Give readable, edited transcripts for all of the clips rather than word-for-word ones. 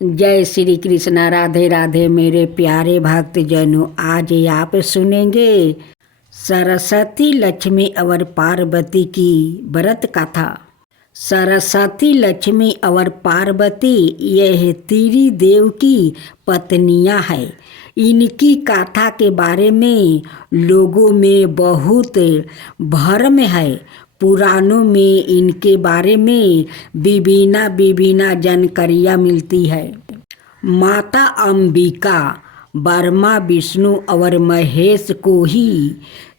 जय श्री कृष्णा। राधे राधे मेरे प्यारे भक्त जनों। आज आप सुनेंगे सरस्वती लक्ष्मी और पार्वती की व्रत कथा। सरस्वती लक्ष्मी और पार्वती यह तीरी देव की पत्नियां हैं। इनकी कथा के बारे में लोगों में बहुत भ्रम है। पुराणों में इनके बारे में विभिन्न जानकारियाँ मिलती है। माता अंबिका ब्रह्मा विष्णु और महेश को ही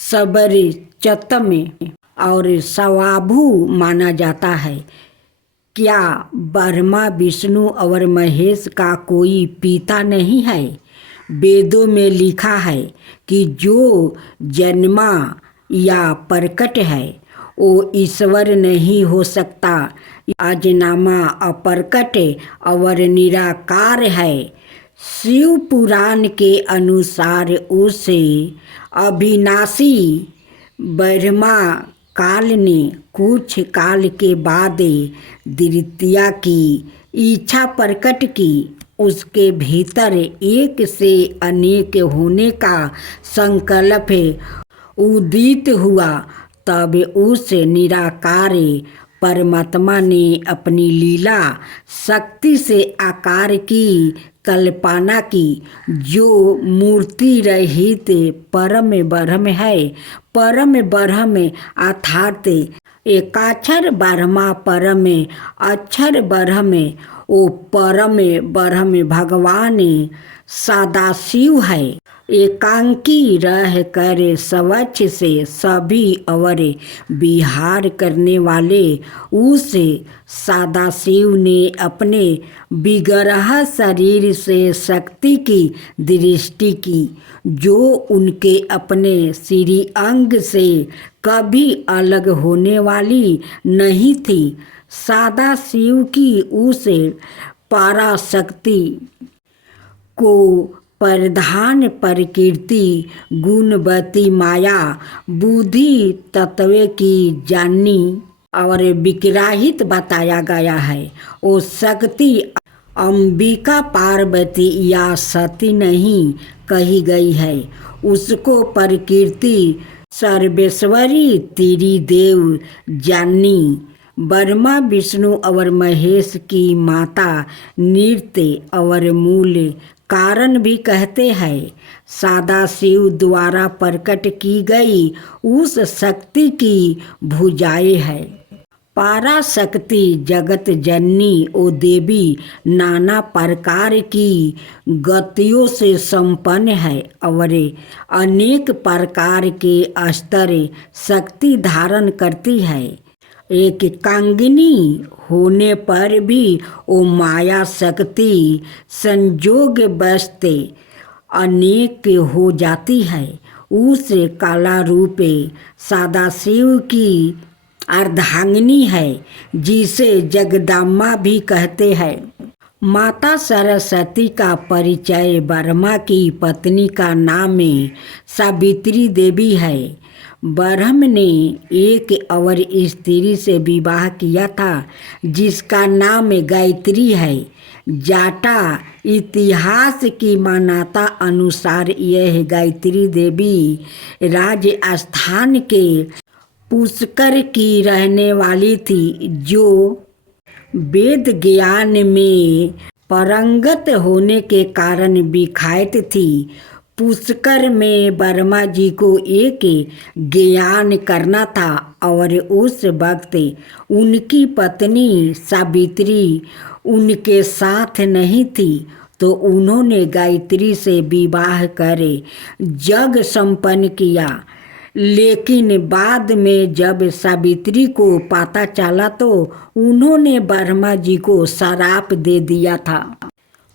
सबरचतम और स्वाभु माना जाता है। क्या ब्रह्मा विष्णु और महेश का कोई पिता नहीं है? वेदों में लिखा है कि जो जन्मा या प्रकट है वो ईश्वर नहीं हो सकता। अजन्मा अप्रकट और निराकार है। शिव पुराण के अनुसार उसे अविनाशी ब्रह्मा काल ने कुछ काल के बाद द्वितीया की इच्छा प्रकट की। उसके भीतर एक से अनेक होने का संकल्प उदित हुआ। तब उस निराकार परमात्मा ने अपनी लीला शक्ति से आकार की कल्पना की, जो मूर्ति रहित परम ब्रह्म है। परम ब्रह्म अर्थात एकाक्षर ब्रह्मा परम अक्षर ब्रह्म ओ परम ब्रह्म भगवान सदाशिव है। एकांकी रह कर स्वच्छ से सभी और विहार करने वाले उस सदाशिव ने अपने विग्रह शरीर से शक्ति की दृष्टि की, जो उनके अपने श्री अंग से कभी अलग होने वाली नहीं थी। सदाशिव की उस पराशक्ति को प्रधान प्रकृति गुणवती माया बुद्धि तत्व की जानी और विग्रहित बताया गया है। वो शक्ति अंबिका पार्वती या सती नहीं कही गई है। उसको प्रकृति सर्वेश्वरी तीरी देव जानी। ब्रह्मा विष्णु और महेश की माता नृत्य और मूल कारण भी कहते हैं। सदाशिव द्वारा प्रकट की गई उस शक्ति की भुजाएं है। पराशक्ति जगत जननी ओ देवी नाना प्रकार की गतियों से संपन्न है और अनेक प्रकार के स्तर शक्ति धारण करती है। एक कांगिनी होने पर भी वो माया शक्ति संयोग बसते अनेक हो जाती है। उस काला रूपे सदाशिव की अर्धांगिनी है, जिसे जगदम्बा भी कहते हैं। माता सरस्वती का परिचय ब्रह्मा की पत्नी का नाम सावित्री देवी है। ब्रह्म ने एक और स्त्री से विवाह किया था, जिसका नाम गायत्री है। जाटा इतिहास की मान्यता अनुसार यह गायत्री देवी राजस्थान के पुष्कर की रहने वाली थी, जो वेद ज्ञान में पारंगत होने के कारण विख्यात थी। पुष्कर में ब्रह्मा जी को एक ज्ञान करना था और उस वक्त उनकी पत्नी सावित्री उनके साथ नहीं थी, तो उन्होंने गायत्री से विवाह कर जग संपन्न किया। लेकिन बाद में जब सावित्री को पता चला तो उन्होंने ब्रह्मा जी को श्राप दे दिया था।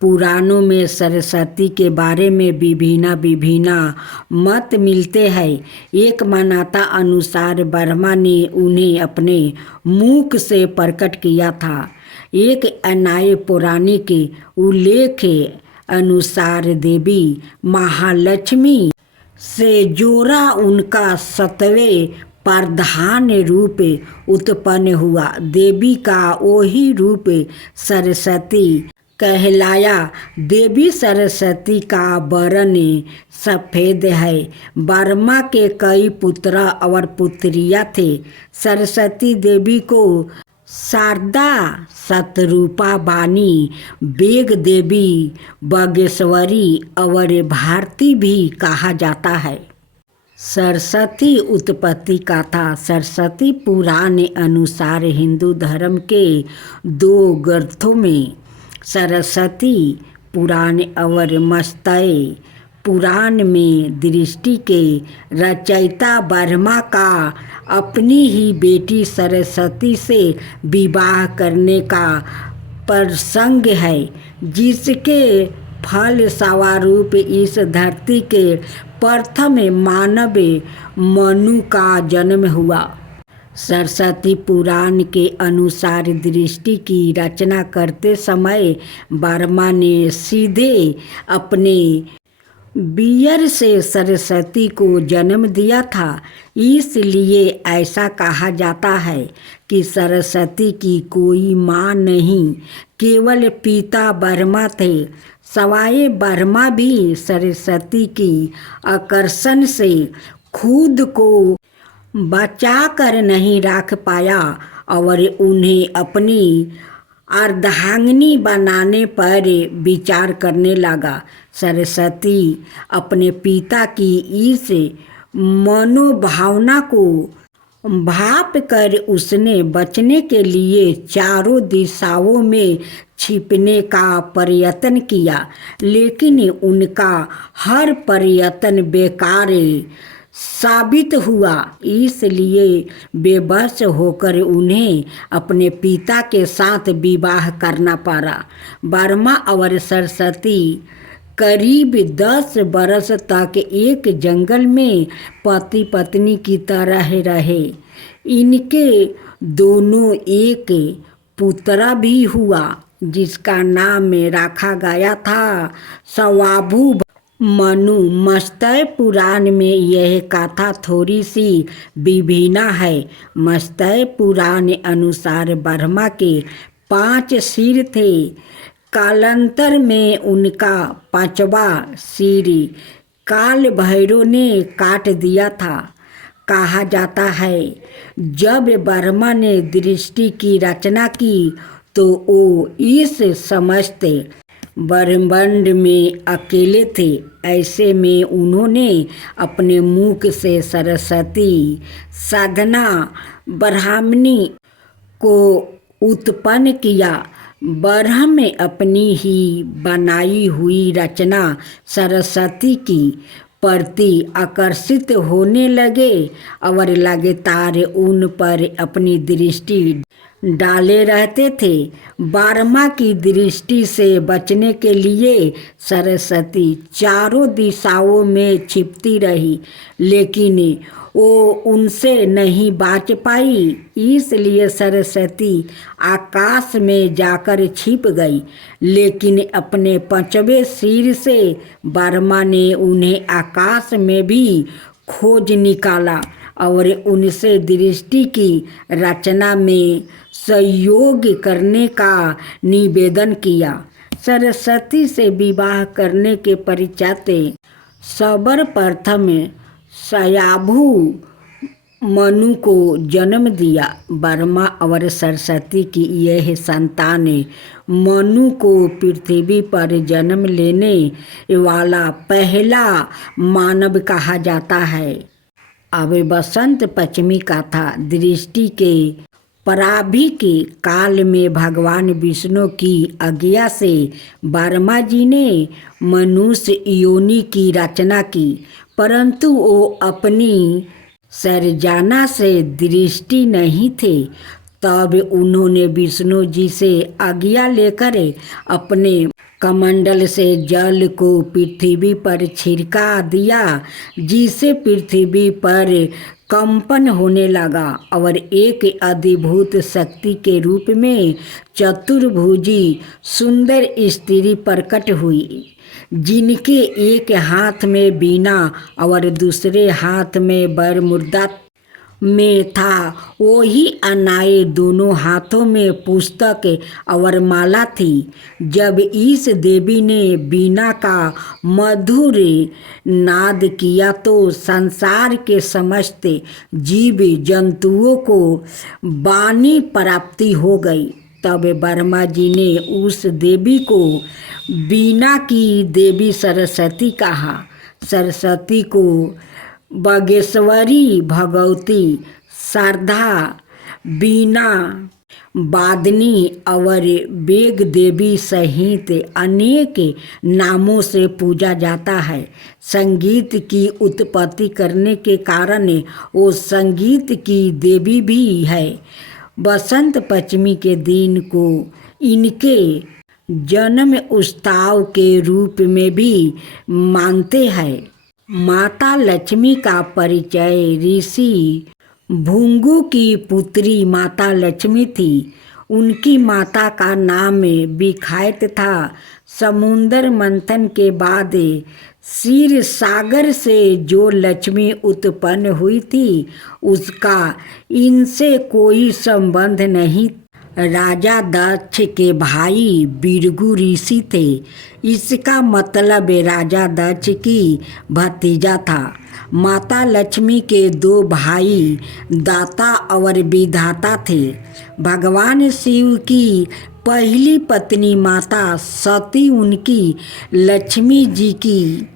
पुराणों में सरस्वती के बारे में विभिन्न मत मिलते हैं। एक मान्यता अनुसार ब्रह्मा ने उन्हें अपने मुख से प्रकट किया था। एक अन्य पौराणिक उल्लेख अनुसार देवी महालक्ष्मी से जोड़ा उनका सतवें प्रधान रूप उत्पन्न हुआ। देवी का वही रूप सरस्वती कहलाया। देवी सरस्वती का वर्ण सफ़ेद है। वर्मा के कई पुत्र और पुत्रियां थे। सरस्वती देवी को शारदा, शतरूपा बानी, बेग देवी, बागेश्वरी और भारती भी कहा जाता है। सरस्वती उत्पत्ति कथा। सरस्वती पुराण अनुसार हिंदू धर्म के 2 ग्रंथों में सरस्वती पुराण और मत्स्य पुराण में दृष्टि के रचयिता ब्रह्मा का अपनी ही बेटी सरस्वती से विवाह करने का प्रसंग है, जिसके फल स्वरूप इस धरती के प्रथम मानव मनु का जन्म हुआ। सरस्वती पुराण के अनुसार दृष्टि की रचना करते समय ब्रह्मा ने सीधे अपने बियर से सरस्वती को जन्म दिया था। इसलिए ऐसा कहा जाता है कि सरस्वती की कोई माँ नहीं, केवल पिता ब्रह्मा थे। सवाए ब्रह्मा भी सरस्वती की आकर्षण से खुद को बचा कर नहीं रख पाया और उन्हें अपनी अर्धांगिनी बनाने पर विचार करने लगा। सरस्वती अपने पिता की इस मनोभावना को भाप कर उसने बचने के लिए चारों दिशाओं में छिपने का प्रयत्न किया, लेकिन उनका हर प्रयत्न बेकार साबित हुआ। इसलिए बेबस होकर उन्हें अपने पिता के साथ विवाह करना पड़ा। ब्रह्मा और सरस्वती करीब 10 बरस तक एक जंगल में पति पत्नी की तरह रहे। इनके दोनों एक पुत्र भी हुआ, जिसका नाम रखा गया था सवाभु मनु। मत्स्य पुराण में यह कथा थोड़ी सी विभिन्न है। मत्स्य पुराण अनुसार ब्रह्मा के 5 सिर थे। कालांतर में उनका 5वां सिर काल भैरव ने काट दिया था। कहा जाता है जब ब्रह्मा ने दृष्टि की रचना की तो वो इस समस्त ब्रह्मांड में अकेले थे। ऐसे में उन्होंने अपने मुख से सरस्वती साधना ब्राह्मणी को उत्पन्न किया। ब्रह्म अपनी ही बनाई हुई रचना सरस्वती की प्रति आकर्षित होने लगे और लगातार उन पर अपनी दृष्टि डाले रहते थे। ब्रह्मा की दृष्टि से बचने के लिए सरस्वती चारों दिशाओं में छिपती रही, लेकिन वो उनसे नहीं बच पाई। इसलिए सरस्वती आकाश में जाकर छिप गई, लेकिन अपने 5वें सिर से ब्रह्मा ने उन्हें आकाश में भी खोज निकाला और उनसे दृष्टि की रचना में सहयोग करने का निवेदन किया। सरस्वती से विवाह करने के पश्चात सर्वप्रथम सयाभु मनु को जन्म दिया। ब्रह्मा और सरस्वती की यह संतान मनु को पृथ्वी पर जन्म लेने वाला पहला मानव कहा जाता है। अब बसंत पंचमी कथा। दृष्टि के प्रारंभिक काल में भगवान विष्णु की आज्ञा से ब्रह्मा जी ने मनुष्य योनि की रचना की, परंतु वो अपनी सरजाना से दृष्टि नहीं थे। तब उन्होंने विष्णु जी से आज्ञा लेकर अपने कमंडल से जल को पृथ्वी पर छिड़का दिया, जिससे पृथ्वी पर कंपन होने लगा और एक अद्भुत शक्ति के रूप में चतुर्भुजी सुंदर स्त्री प्रकट हुई, जिनके एक हाथ में वीणा और दूसरे हाथ में वरमुद्रा में था वही अनाए, दोनों हाथों में पुस्तक और माला थी। जब इस देवी ने बीना का मधुर नाद किया तो संसार के समस्त जीव जंतुओं को वाणी प्राप्ति हो गई। तब ब्रह्मा जी ने उस देवी को बीना की देवी सरस्वती कहा। सरस्वती को बागेश्वरी, भगवती, शारदा, बीना, वादनी और वेग देवी सहित अनेक नामों से पूजा जाता है। संगीत की उत्पत्ति करने के कारण वो संगीत की देवी भी है। बसंत पंचमी के दिन को इनके जन्म उत्सव के रूप में भी मानते हैं। माता लक्ष्मी का परिचय ऋषि भृगु की पुत्री माता लक्ष्मी थी। उनकी माता का नाम विखायत था। समुद्र मंथन के बाद क्षीर सागर से जो लक्ष्मी उत्पन्न हुई थी उसका इनसे कोई संबंध नहीं। राजा दक्ष के भाई भृगु ऋषि थे। इसका मतलब राजा दक्ष की भतीजा था। माता लक्ष्मी के दो भाई दाता और विधाता थे। भगवान शिव की पहली पत्नी माता सती उनकी लक्ष्मी जी की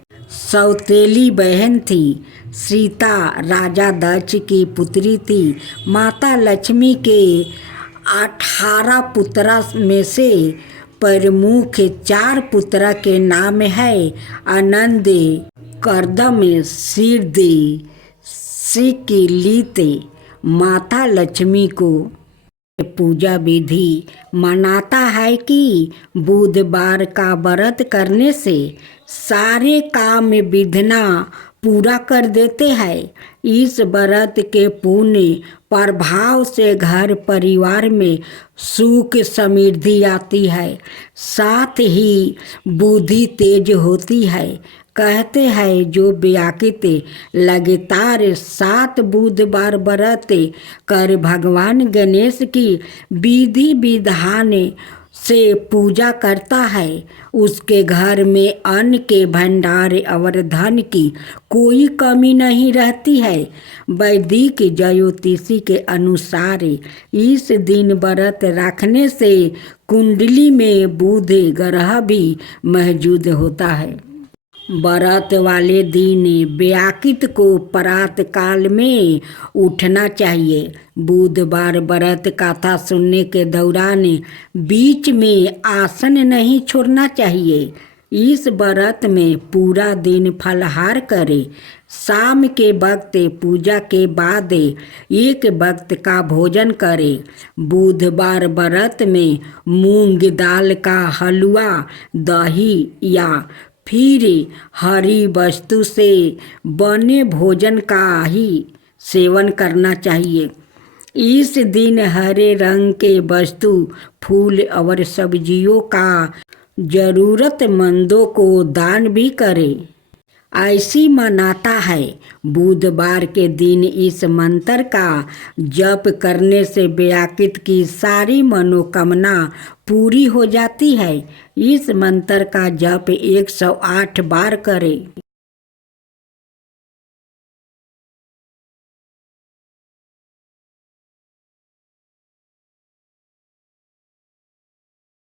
सौतेली बहन थी। सीता राजा दक्ष की पुत्री थी। माता लक्ष्मी के 18 पुत्रा में से प्रमुख 4 पुत्र के नाम है आनंद, कर्दम, सिद्धि, सिकिलित। माता लक्ष्मी को पूजा विधि मनाता है कि बुधवार का व्रत करने से सारे काम विघ्न पूरा कर देते हैं। इस व्रत के पुण्य प्रभाव से घर परिवार में सुख समृद्धि आती है, साथ ही बुद्धि तेज होती है। कहते हैं जो व्याकृत लगातार 7 बुधवार व्रत कर भगवान गणेश की विधि विधान से पूजा करता है उसके घर में अन्न के भंडार और धन की कोई कमी नहीं रहती है। वैदिक ज्योतिषी के अनुसार इस दिन व्रत रखने से कुंडली में बुध ग्रह भी मौजूद होता है। व्रत वाले दिन व्याकृत को प्रात काल में उठना चाहिए। बुधवार व्रत कथा सुनने के दौरान बीच में आसन नहीं छोड़ना चाहिए। इस व्रत में पूरा दिन फलाहार करें। शाम के वक्त पूजा के बाद एक वक्त का भोजन करें। बुधवार व्रत में मूंग दाल का हलवा, दही या फिर हरी वस्तु से बने भोजन का ही सेवन करना चाहिए। इस दिन हरे रंग के वस्तु, फूल और सब्जियों का जरूरतमंदों को दान भी करें। ऐसी मनाता है बुधवार के दिन इस मंत्र का जप करने से व्याकृत की सारी मनोकामना पूरी हो जाती है। इस मंत्र का जप 108 बार करें।